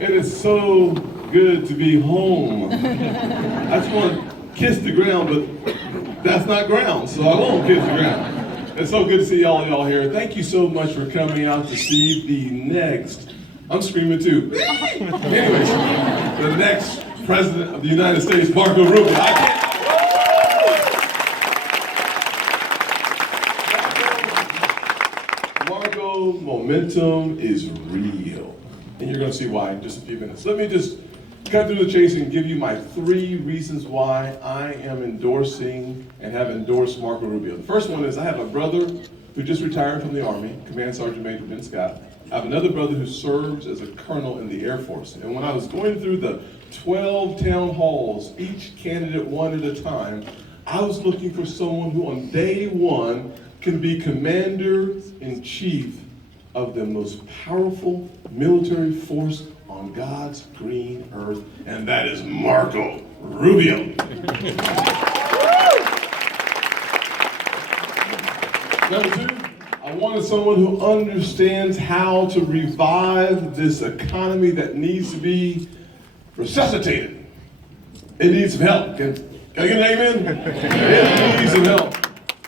It is so good to be home. I just want to kiss the ground, but that's not ground, so I won't kiss the ground. It's so good to see all y'all here. Thank you so much for coming out to see the next, I'm screaming too. Anyways, the next President of the United States, Marco Rubio. Marco, momentum is real. And you're going to see why in just a few minutes. Let me just cut through the chase and give you my 3 reasons why I am endorsing and have endorsed Marco Rubio. The first one is I have a brother who just retired from the Army, Command Sergeant Major Ben Scott. I have another brother who serves as a colonel in the Air Force. And when I was going through the 12 town halls, each candidate one at a time, I was looking for someone who on day one can be commander-in-chief of the most powerful military force on God's green earth, and that is Marco Rubio. Number 2, I wanted someone who understands how to revive this economy that needs to be resuscitated. It needs some help. Can I get an amen? It needs some help.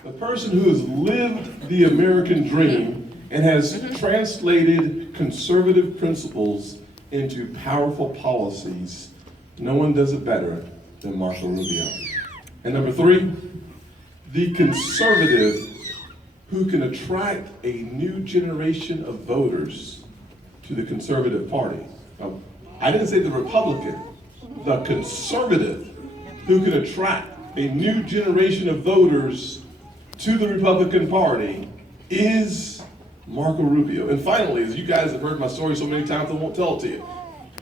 The person who has lived the American dream and has translated conservative principles into powerful policies. No one does it better than Marco Rubio. And number 3, the conservative who can attract a new generation of voters to the conservative party. Now, I didn't say the Republican, the conservative who can attract a new generation of voters to the Republican Party is Marco Rubio. And finally, as you guys have heard my story so many times, I won't tell it to you.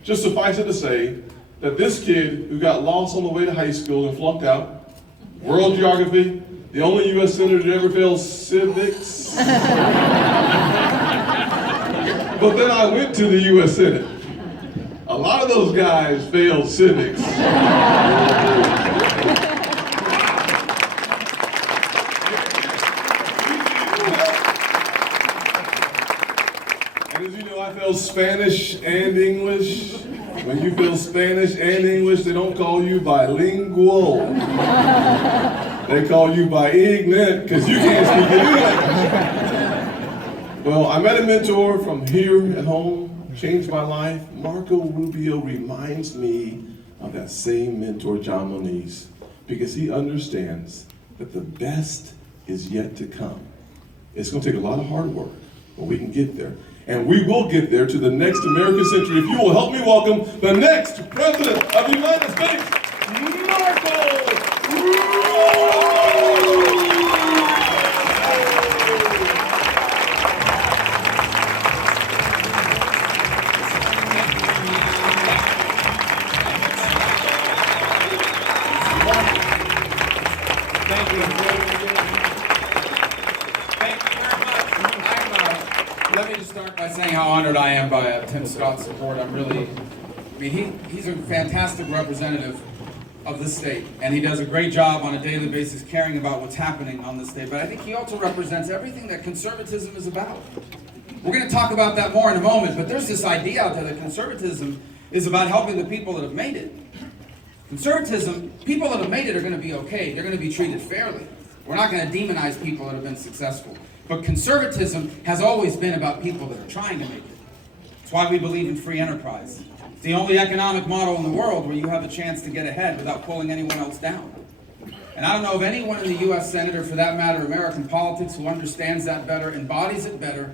Just suffice it to say that this kid who got lost on the way to high school and flunked out, world geography, the only U.S. senator to ever fail civics. But then I went to the U.S. Senate. A lot of those guys failed civics. As you know, I failed Spanish and English. When you fail Spanish and English, they don't call you bilingual. They call you ignorant because you can't speak any language. Well, I met a mentor from here at home, changed my life. Marco Rubio reminds me of that same mentor, John Moniz, because he understands that the best is yet to come. It's going to take a lot of hard work, but we can get there. And we will get there to the next American century if you will help me welcome the next President of the United States, Marco Rubio! Let me just start by saying how honored I am by Tim Scott's support. He's a fantastic representative of the state, and he does a great job on a daily basis caring about what's happening on the state, but I think he also represents everything that conservatism is about. We're going to talk about that more in a moment, but there's this idea out there that conservatism is about helping the people that have made it. Conservatism, people that have made it are going to be okay. They're going to be treated fairly. We're not going to demonize people that have been successful. But conservatism has always been about people that are trying to make it. That's why we believe in free enterprise. It's the only economic model in the world where you have a chance to get ahead without pulling anyone else down. And I don't know of anyone in the U.S. Senate, or for that matter, American politics, who understands that better, embodies it better,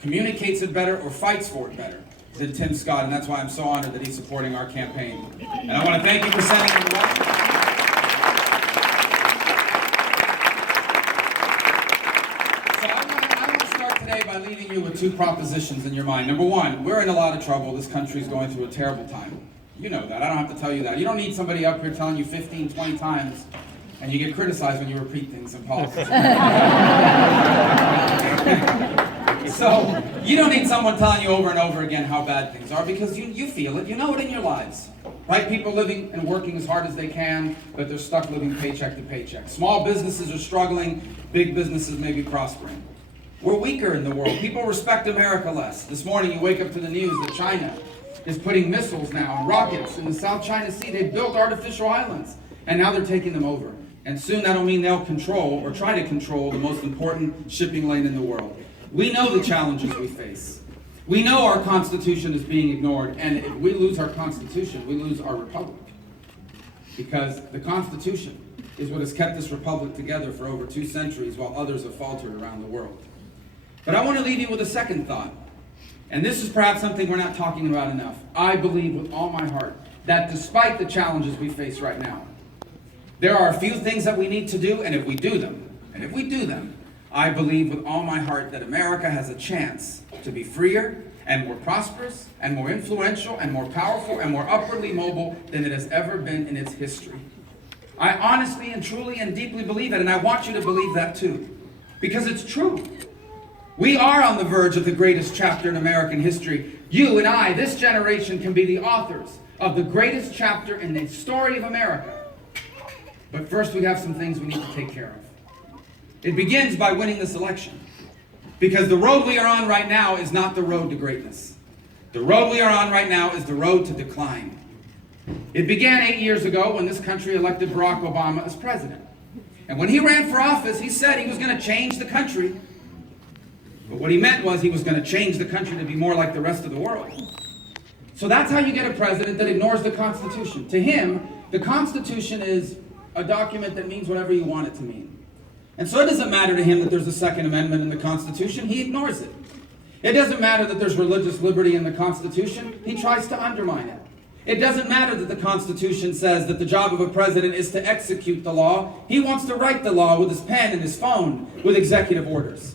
communicates it better, or fights for it better than Tim Scott. And that's why I'm so honored that he's supporting our campaign. And I want to thank you for sending him along. By leaving you with 2 propositions in your mind. Number 1, we're in a lot of trouble. This country is going through a terrible time. You know that. I don't have to tell you that. You don't need somebody up here telling you 15, 20 times, and you get criticized when you repeat things in politics. So, you don't need someone telling you over and over again how bad things are, because you feel it. You know it in your lives. Right? People living and working as hard as they can, but they're stuck living paycheck to paycheck. Small businesses are struggling. Big businesses may be prospering. We're weaker in the world. People respect America less. This morning you wake up to the news that China is putting missiles now and rockets in the South China Sea. They've built artificial islands, and now they're taking them over. And soon that'll mean they'll control, or try to control, the most important shipping lane in the world. We know the challenges we face. We know our Constitution is being ignored, and if we lose our Constitution, we lose our republic. Because the Constitution is what has kept this republic together for over 2 centuries while others have faltered around the world. But I want to leave you with a second thought. And this is perhaps something we're not talking about enough. I believe with all my heart that despite the challenges we face right now, there are a few things that we need to do, and if we do them, I believe with all my heart that America has a chance to be freer and more prosperous and more influential and more powerful and more upwardly mobile than it has ever been in its history. I honestly and truly and deeply believe it, and I want you to believe that too, because it's true. We are on the verge of the greatest chapter in American history. You and I, this generation, can be the authors of the greatest chapter in the story of America. But first we have some things we need to take care of. It begins by winning this election. Because the road we are on right now is not the road to greatness. The road we are on right now is the road to decline. It began 8 years ago when this country elected Barack Obama as president. And when he ran for office, he said he was going to change the country. But what he meant was he was going to change the country to be more like the rest of the world. So that's how you get a president that ignores the Constitution. To him, the Constitution is a document that means whatever you want it to mean. And so it doesn't matter to him that there's a Second Amendment in the Constitution. He ignores it. It doesn't matter that there's religious liberty in the Constitution. He tries to undermine it. It doesn't matter that the Constitution says that the job of a president is to execute the law. He wants to write the law with his pen and his phone with executive orders.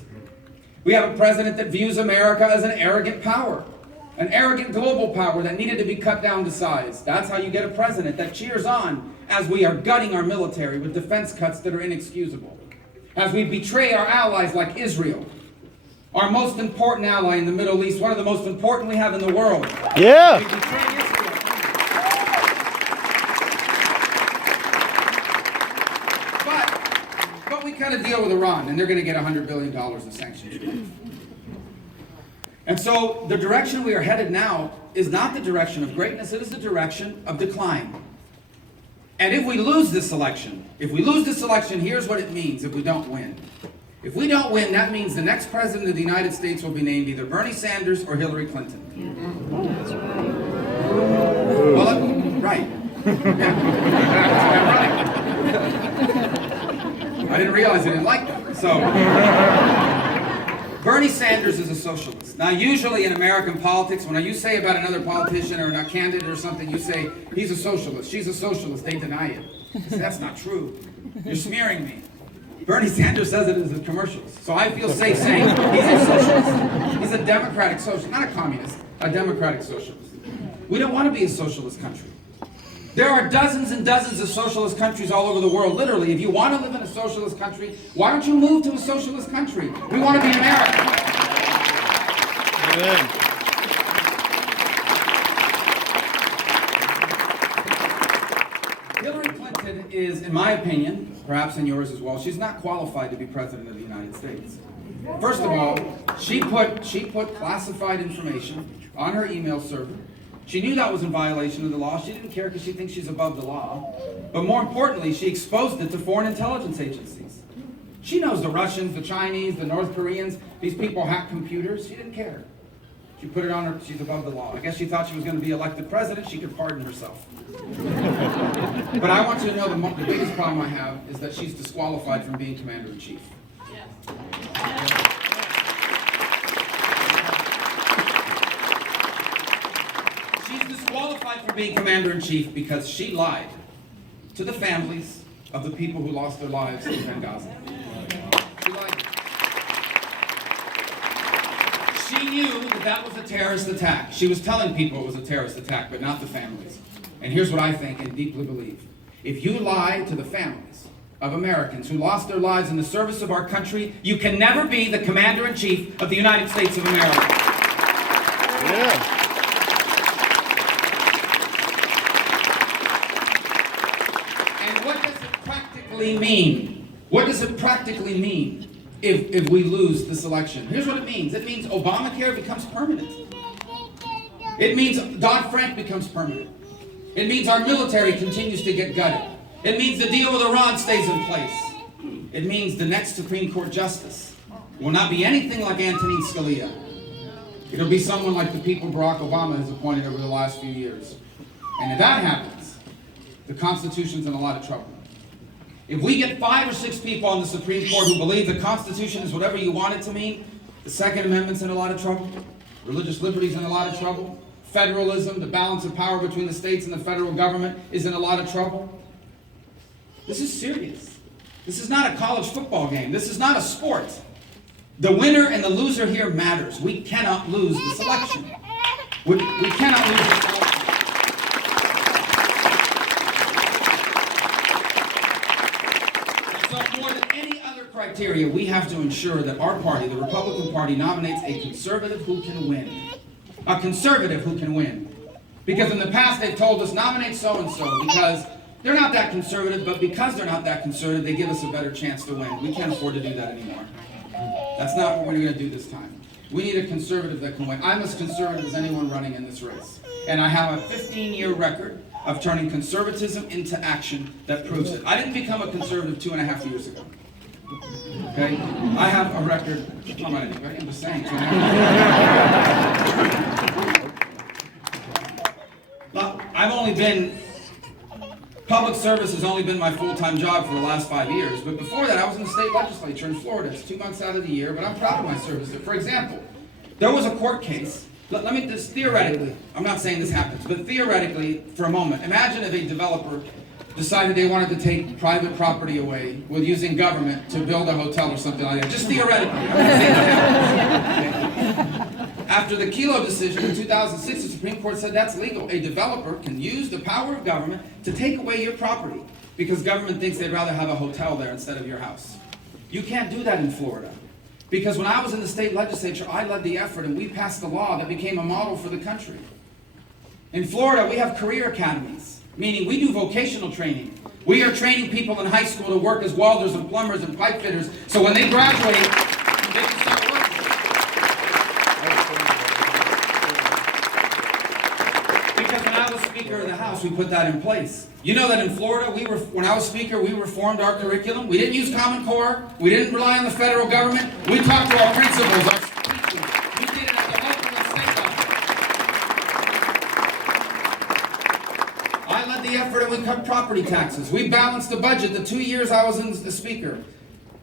We have a president that views America as an arrogant power, an arrogant global power that needed to be cut down to size. That's how you get a president that cheers on as we are gutting our military with defense cuts that are inexcusable, as we betray our allies like Israel, our most important ally in the Middle East, one of the most important we have in the world. Yeah. We betray Israel. But we cut a deal with Iran, and they're going to get $100 billion in sanctions. And so the direction we are headed now is not the direction of greatness, it is the direction of decline. And if we lose this election, here's what it means if we don't win. If we don't win, that means the next president of the United States will be named either Bernie Sanders or Hillary Clinton. That's right. Well, right. Yeah. That's right. I didn't realize I didn't like that. So, Bernie Sanders is a socialist. Now, usually in American politics, when you say about another politician or a candidate or something, you say, he's a socialist, she's a socialist, they deny it. Say, that's not true. You're smearing me. Bernie Sanders says it in his commercials. So I feel safe saying he's a socialist. He's a democratic socialist, not a communist, a democratic socialist. We don't want to be a socialist country. There are dozens and dozens of socialist countries all over the world. Literally, if you want to live in a socialist country, why don't you move to a socialist country? We want to be America. Amen. Hillary Clinton is, in my opinion, perhaps in yours as well, she's not qualified to be president of the United States. First of all, she put classified information on her email server. She knew that was in violation of the law. She didn't care because she thinks she's above the law. But more importantly, she exposed it to foreign intelligence agencies. She knows the Russians, the Chinese, the North Koreans, these people hack computers. She didn't care. She put it on her, she's above the law. I guess she thought she was going to be elected president, she could pardon herself. But I want you to know the biggest problem I have is that she's disqualified from being commander-in-chief. Disqualified from being commander-in-chief because she lied to the families of the people who lost their lives in Benghazi. She lied. She knew that that was a terrorist attack. She was telling people it was a terrorist attack, but not the families. And here's what I think and deeply believe. If you lie to the families of Americans who lost their lives in the service of our country, you can never be the commander-in-chief of the United States of America. Yeah. Mean? What does it practically mean if we lose this election? Here's what it means. It means Obamacare becomes permanent. It means Dodd-Frank becomes permanent. It means our military continues to get gutted. It means the deal with Iran stays in place. It means the next Supreme Court justice will not be anything like Antonin Scalia. It'll be someone like the people Barack Obama has appointed over the last few years. And if that happens, the Constitution's in a lot of trouble. If we get 5 or 6 people on the Supreme Court who believe the Constitution is whatever you want it to mean, the Second Amendment's in a lot of trouble, religious liberty's in a lot of trouble, federalism, the balance of power between the states and the federal government is in a lot of trouble. This is serious. This is not a college football game. This is not a sport. The winner and the loser here matters. We cannot lose this election. We cannot lose this election. So more than any other criteria, we have to ensure that our party, the Republican Party, nominates a conservative who can win. A conservative who can win. Because in the past they've told us nominate so-and-so because they're not that conservative, but because they're not that conservative, they give us a better chance to win. We can't afford to do that anymore. That's not what we're going to do this time. We need a conservative that can win. I'm as conservative as anyone running in this race. And I have a 15-year record of turning conservatism into action that proves it. I didn't become a conservative 2.5 years ago. Okay? I have a record. I'm not anybody, I'm just saying. 2.5 years. Well, I've only been public service has only been my full-time job for the last 5 years, but before that I was in the state legislature in Florida. It's 2 months out of the year, but I'm proud of my service. For example, there was a court case, let me just theoretically, I'm not saying this happens, but theoretically, for a moment, imagine if a developer decided they wanted to take private property away with using government to build a hotel or something like that. Just theoretically. I'm not saying that happens. After the Kelo decision in 2006, the Supreme Court said that's legal. A developer can use the power of government to take away your property because government thinks they'd rather have a hotel there instead of your house. You can't do that in Florida. Because when I was in the state legislature, I led the effort and we passed a law that became a model for the country. In Florida, we have career academies, meaning we do vocational training. We are training people in high school to work as welders and plumbers and pipe fitters, so when they graduate, they can start working. Because when I was Speaker of the House, we put that in place. You know that in Florida, when I was Speaker, we reformed our curriculum. We didn't use Common Core. We didn't rely on the federal government. We talked to our principals, our teachers. We did it at the local and state level. I led the effort and we cut property taxes. We balanced the budget the 2 years I was in the Speaker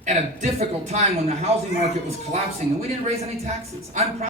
at a difficult time when the housing market was collapsing, and we didn't raise any taxes. I'm proud.